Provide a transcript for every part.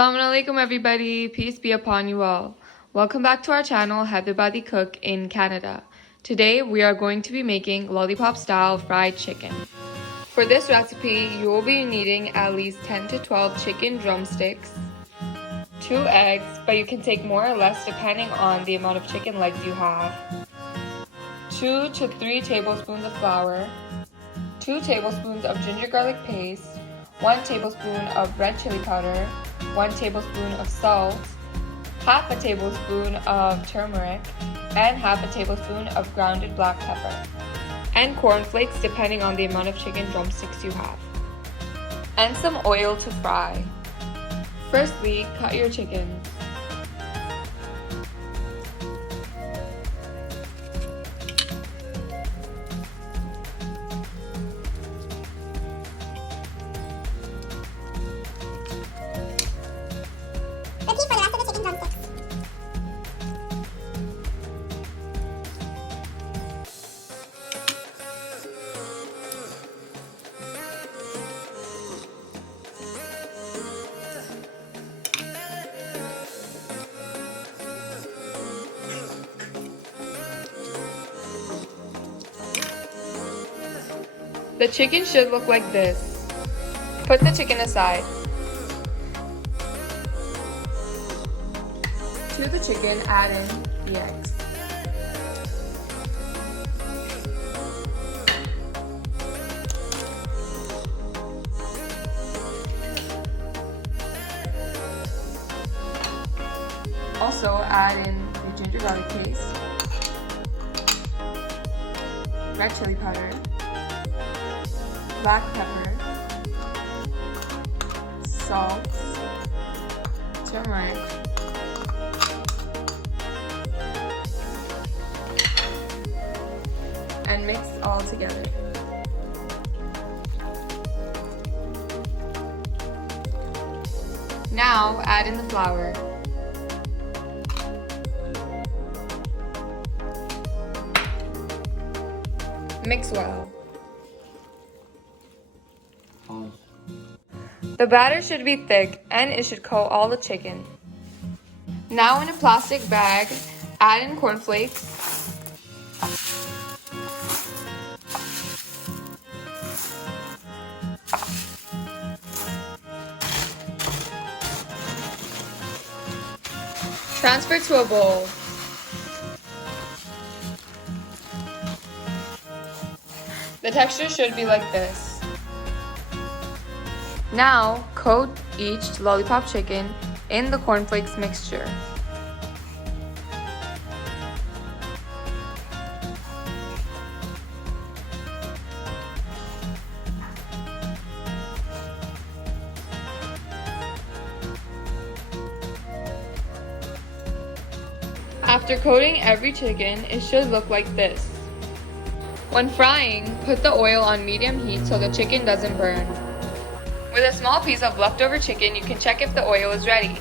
Assalamu alaikum everybody, peace be upon you all. Welcome back to our channel Hyderabadi Cook in Canada. Today we are going to be making lollipop style fried chicken. For this recipe, you will be needing at least 10 to 12 chicken drumsticks, 2 eggs, but you can take more or less depending on the amount of chicken legs you have, 2 to 3 tablespoons of flour, 2 tablespoons of ginger garlic paste, 1 tablespoon of red chili powder, 1 tablespoon of salt, half a tablespoon of turmeric, and half a tablespoon of grounded black pepper, and cornflakes depending on the amount of chicken drumsticks you have, and some oil to fry. Firstly, cut your chicken. Repeat for the rest of the chicken drumsticks. The chicken should look like this. Put the chicken aside. To the chicken, add in the eggs. Also add in the ginger garlic paste, red chili powder, black pepper, salt, turmeric, and mix all together. Now add in the flour. Mix well. The batter should be thick and it should coat all the chicken. Now in a plastic bag, add in cornflakes, transfer to a bowl. The texture should be like this. Now, coat each lollipop chicken in the cornflakes mixture. After coating every chicken, it should look like this. When frying, put the oil on medium heat so the chicken doesn't burn. With a small piece of leftover chicken, you can check if the oil is ready.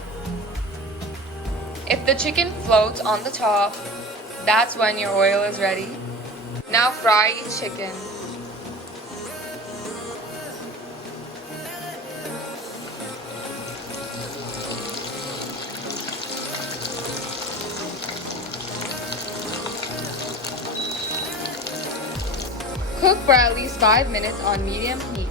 If the chicken floats on the top, that's when your oil is ready. Now fry each chicken. Cook for at least 5 minutes on medium heat.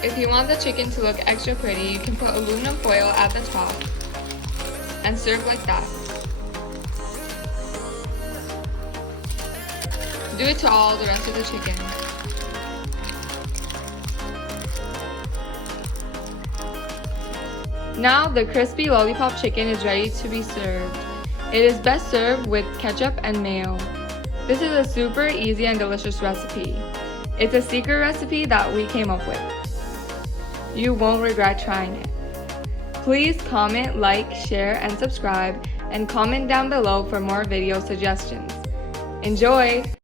If you want the chicken to look extra pretty, you can put aluminum foil at the top and serve like that. Do it to all the rest of the chicken. Now the crispy lollipop chicken is ready to be served. It is best served with ketchup and mayo. This is a super easy and delicious recipe. It's a secret recipe that we came up with. You won't regret trying it. Please comment, like, share, and subscribe, and comment down below for more video suggestions. Enjoy!